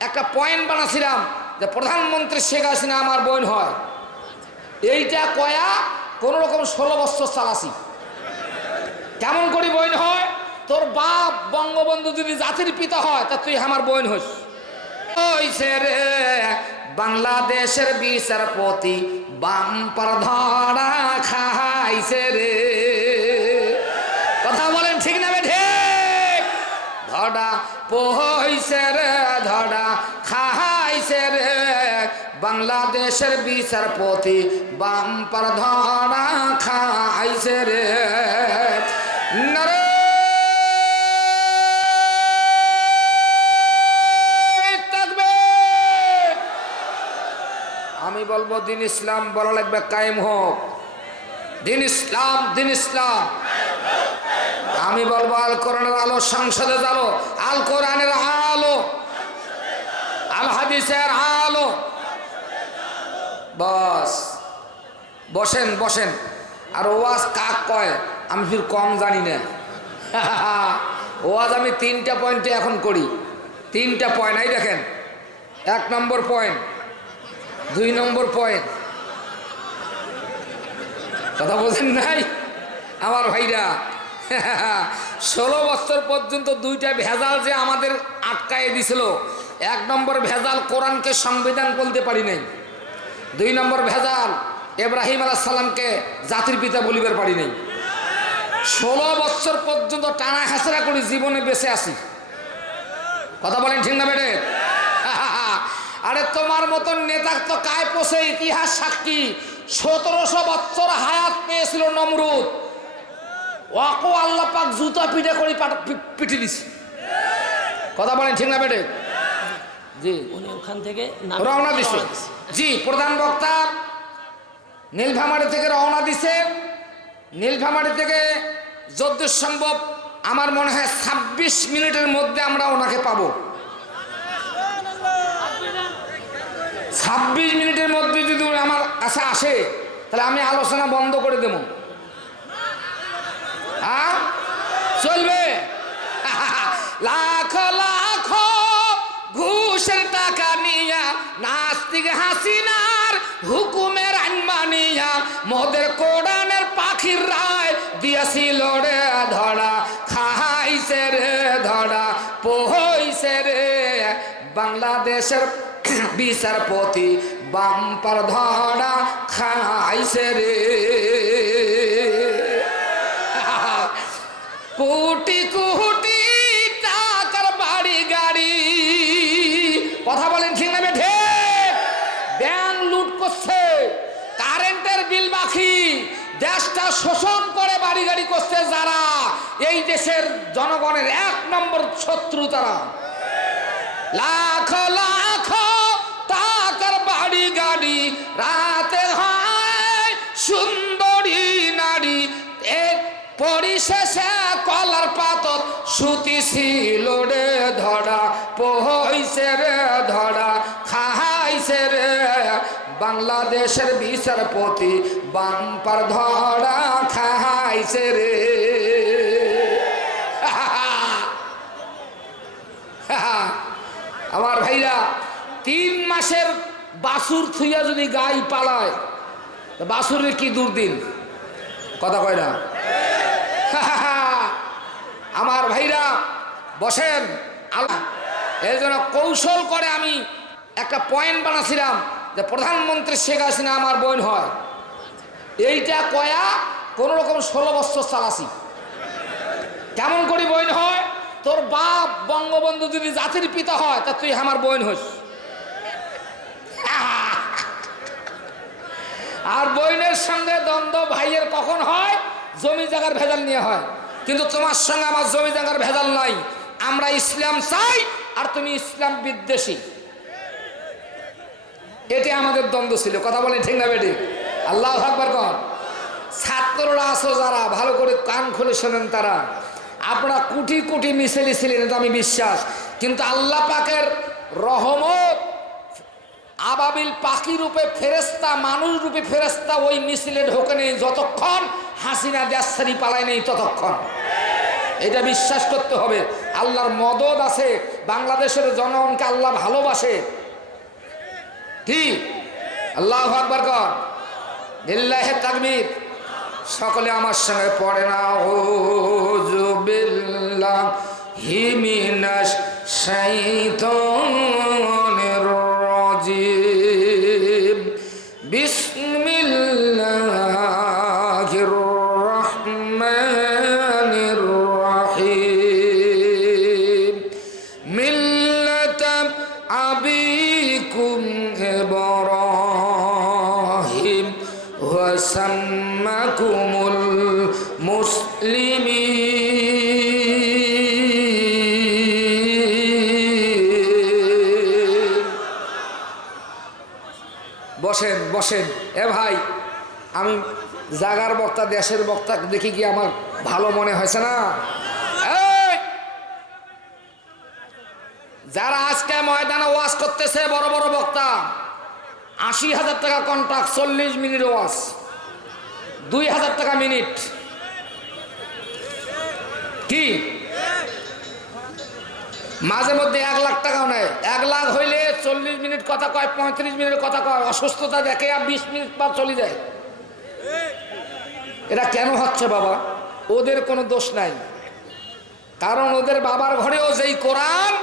একটা পয়েন্ট বানাছিলাম যে প্রধানমন্ত্রী শেখ হাসিনা আমার বোন হয়। এইটা কয়া কোন রকম ষোলো বছর চালাসি কেমন করি বোন হয়? তোর বাপ বঙ্গবন্ধু যদি জাতির পিতা হয়, তা তুই আমার বোন হইস রে বাংলাদেশের বিচারপতি বাম্পার ধরা খাইছে রে। কথা বলেন ঠিক না পহইছে রে ধরা, খাইছে রে। বাংলাদেশের বিচারপতি বাম্পার ধরা, খাইছে রে! আমি বলব, দিন ইসলাম বলা লাগবে, কায়েম হোক। দিন ইসলাম দিন ইসলাম। আমি বলব, আল কোরআনের আলো সংসদে আলো আল কোরআনের আলো, আল হাদিসের আলো। বস, বসেন বসেন। আর ওয়াজ কাক কয়? আমি ফির কম জানি না। ওয়াজ আমি তিনটা পয়েন্টে এখন করি। তিনটা পয়েন্ট, এই দেখেন। এক নম্বর পয়েন্ট, দুই নম্বর পয়েন্ট। কথা বলছেন নাই? আমার ভাইরা ষোলো বছর পর্যন্ত দুইটা ভেজাল যে আমাদের আটকায় দিছিল, এক নম্বর ভেজাল কোরআনকে সংবিধান বলতে পারি নাই, দুই নম্বর ভেজাল এব্রাহিম আলাহ সাল্লামকে জাতির পিতা বলিবার পারি নাই। ষোলো বছর পর্যন্ত টানা হাসরা করে জীবনে বেঁচে আসি কথা বলেন ঠিক না বেড়ে আরে তোমার মতন নেতা তো কায় পোষে ইতিহাস সাক্ষী, সতেরোশো বছর হায়াত পেয়েছিল নমরুদ। ওয়াকো আল্লাহ পাক জুতা পিঠে করে পাঠ- পিটি দিছে। কথা বলেন ঠিক না বেটে? জি। উনি ওখান থেকে রওনা দিছে। জি প্রধান বক্তা নীলফামারি থেকে রওনা দিছে। নীলফামারি থেকে যদ্য সম্ভব আমার মনে হয় ছাব্বিশ মিনিটের মধ্যে আমরা ওনাকে পাব। ছাব্বিশ মিনিটের মধ্যে যদি আমার কাছে আসে তাহলে আমি আলোচনা বন্ধ করে দেব হ্যাঁ চলবে। লাখ লাখ ঘুষের টাকা নিয়া নাস্তিক হাসিনার হুকুমের আইন মানিয়া মোদের কোরআনের পাখির রায় দিয়াছিল রে ধরা, খাইছে রে ধরা পোহইছে রে। বাংলাদেশের বিচারপতি বাম্পার ধরা, খাইছে রে। কোটি কোটি টাকার বাড়ি, গাড়ি। কথা বলেন ঠিক না বেঠে? ব্যাংক লুট করছে, কারেন্টের বিল বাকি, দেশটা শোষণ করে বাড়ি গাড়ি করছে যারা। এই দেশের জনগণের এক নম্বর শত্রু তারা। লাখ লাখ সুতি রে ধরা, পহইছে রে ধরা খাইছে রে। বাংলাদেশের বিচারপতি বাম্পার ধরা খাইছে রে। আমার ভাইরা, তিন মাসের বাসুর থুইয়া যদি গাই পালায় বাসুরের কি দুর্দিন? কথা কয় না। বসেন। আল্লাহ এই জন্য কৌশল করে আমি একটা পয়েন্ট বানাছিলাম যে প্রধানমন্ত্রী শেখ হাসিনা আমার বোন হয়। এইটা কয়া কোন রকম ষোলো বছর চালাসি কেমন করি বোন হয়? তোর বাপ বঙ্গবন্ধু যদি জাতির পিতা হয়, তা তুই আমার বোন হইস আর বইনের সঙ্গে দ্বন্দ্ব ভাইয়ের কখন হয়? জমি জায়গার ভেজাল নিয়ে হয়। কিন্তু তোমার সঙ্গে আমার জমি জায়গার ভেজাল নাই। আমরা ইসলাম চাই আর তুমি ইসলাম বিদ্বেষী। এটি আমাদের দ্বন্দ্ব ছিল। কথা বলেন ঠিক না বেটি? আল্লাহ আকবর কর ছাত্ররা আসো যারা, ভালো করে কান খুলে শোনেন তারা। আপনারা কোটি কোটি মিশেলি ছিলেন, এটা আমি বিশ্বাস। কিন্তু আল্লাহ পাকের রহমত, আবাবিল পাখি রূপে ফেরেস্তা মানুষ রূপে ফেরেস্তা ওই মিছিলে ঢোকে নেই যতক্ষণ হাসিনা দেশারি পালায় নেই ততক্ষণ। এটা বিশ্বাস করতে হবে। আল্লাহর মদত আছে, বাংলাদেশের জনগণকে আল্লাহ ভালোবাসে। কি? আল্লাহ আকবর কর। তাকবীর। সকলে আমার সঙ্গে পড়ে না ও জুবিল্লাহ হিমিনাস শাইতানির বসেন। এ ভাই, আমি জাগার বক্তা, দেশের বক্তা দেখি কি আমার ভালো মনে হয়েছে না? যারা আজকে ময়দানে ওয়াজ করতেছে, বড় বড় বক্তা, আশি হাজার টাকা কন্ট্রাক্ট চল্লিশ মিনিট ওয়াজ, দুই হাজার টাকা মিনিট। কি? মাঝে মধ্যে এক লাখ টাকাও নেয়। এক লাখ হইলে চল্লিশ মিনিট কথা কয়, পঁয়ত্রিশ মিনিট কথা কয়, অসুস্থতা দেখে আর বিশ মিনিট পর চলে যায়। এটা কেন হচ্ছে বাবা? ওদের কোনো দোষ নাই। কারণ ওদের বাবার ঘরেও যেই কোরআন,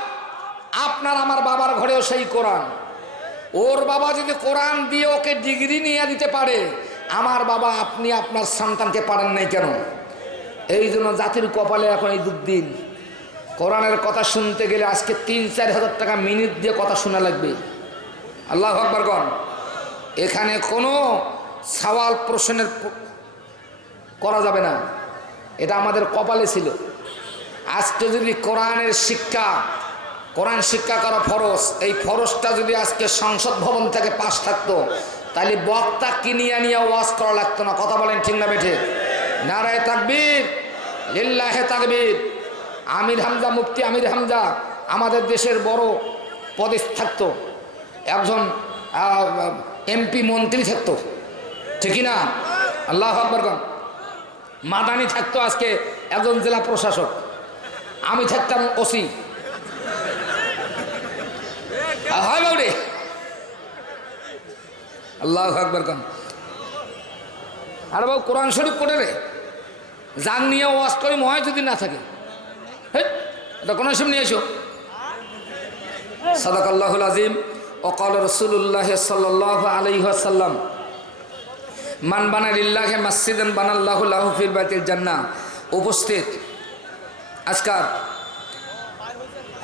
আপনার আমার বাবার ঘরেও সেই কোরআন। ওর বাবা যদি কোরআন দিয়ে ওকে ডিগ্রি নিয়ে দিতে পারে, আমার বাবা, আপনি আপনার সন্তানকে পারেন নাই কেন? এই জন্য জাতির কপালে এখন এই দুর্দিন। কোরআনের কথা শুনতে গেলে আজকে তিন, চার হাজার টাকা মিনিট দিয়ে কথা শোনা লাগবে। আল্লাহ আকবর গণ এখানে কোনো সওয়াল প্রশ্নের করা যাবে না। এটা আমাদের কপালে ছিল। আজকে যদি কোরআনের শিক্ষা, কোরআন শিক্ষা করা ফরজ, এই ফরজটা যদি আজকে সংসদ ভবন থেকে পাশ থাকতো, তাহলে বক্তা কিনিয়া নিয়ে ওয়াজ করা লাগতো না। কথা বলেন ঠিক না বেঠে? নারায় তাকবীর, লিল্লাহে তাকবীর। আমির হামজা মুফতি আমির হামজা আমাদের দেশের বড় পদে থাকতো। একজন এমপি মন্ত্রী থাকতো। ঠিকই না আল্লাহ আকবর খান মাদানি থাকতো আজকে একজন জেলা প্রশাসক। আমি থাকতাম ওসি। হয় বাউরে আল্লাহ আকবর আর বাবু, কোরআন শরীফ পড়ে রে। যান নিয়ে ওয়াজ করি মহায় যদি না থাকে। কোন সময় নিয়ে এসো সাদাকাল্লাহুল আজিম। অকাল রসুল্লাহ সাল্লাহ মান বানালিল্লাহে মাসজিদান বানাল্লাহু লাহু ফিল বাইতিল জান্নাহ। উপস্থিত। আজকার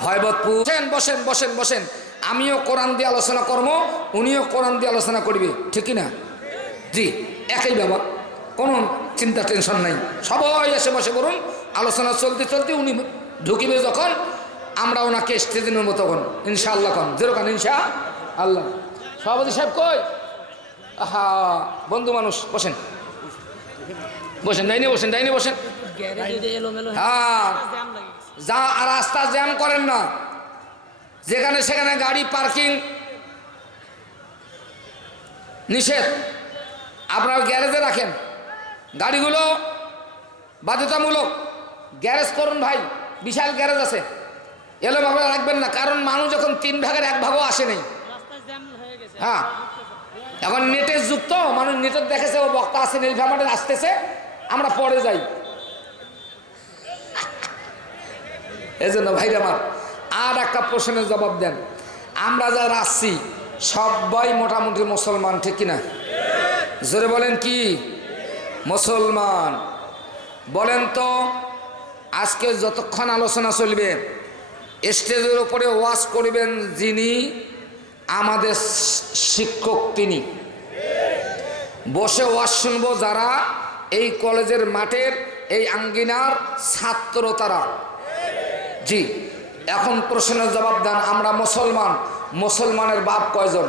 হয়বতপুর বসেন বসেন বসেন বসেন। আমিও কোরআন দিয়ে আলোচনা করব, উনিও কোরআন দিয়ে আলোচনা করবে। ঠিক না জি, একই বাবা কোনো চিন্তা, টেনশন নাই। সবাই এসে বসে করুন আলোচনা চলতে চলতে উনি ঢুকিবে যখন, আমরা ওনাকে স্টেজের মতো কন ইনশা আল্লাহ কন যেরকম ইনশা আল্লাহ। সভাপতি সাহেব কই? হা বন্ধু মানুষ, বসেন। বসেন, ডাইনে বসেন ডাইনে বসেন। হ্যাঁ যা রাস্তা জ্যাম করেন না। যেখানে সেখানে গাড়ি, পার্কিং। নিষেধ। আপনারা গ্যারেজে রাখেন। গাড়িগুলো বাধ্যতামূলক। গ্যারেজ করুন ভাই। বিশাল গ্যারেজ আছে। এলো ভাবে রাখবেন না কারণ মানুষ যখন তিন ভাগের এক ভাগও আসে নেই। হ্যাঁ এখন নেটের যুগ তো মানুষ নেটের দেখেছে ও বক্তা আছে নীলফামাটের আসতেছে আমরা পরে যাই। এই জন্য ভাই আমার আর একটা প্রশ্নের জবাব দেন। আমরা যারা আসছি সবাই মোটামুটি মুসলমান ঠিক কিনা? জোরে বলেন কি? মুসলমান। বলেন তো আজকে যতক্ষণ আলোচনা চলবে, স্টেজের উপরে ওয়াজ করবেন যিনি, আমাদের শিক্ষক তিনি। বসে ওয়াজ শুনব যারা এই কলেজের মাঠের এই আঙ্গিনার ছাত্র তারা। জি, এখন প্রশ্নের জবাব দেন, আমরা মুসলমান, মুসলমানের বাপ কয়জন?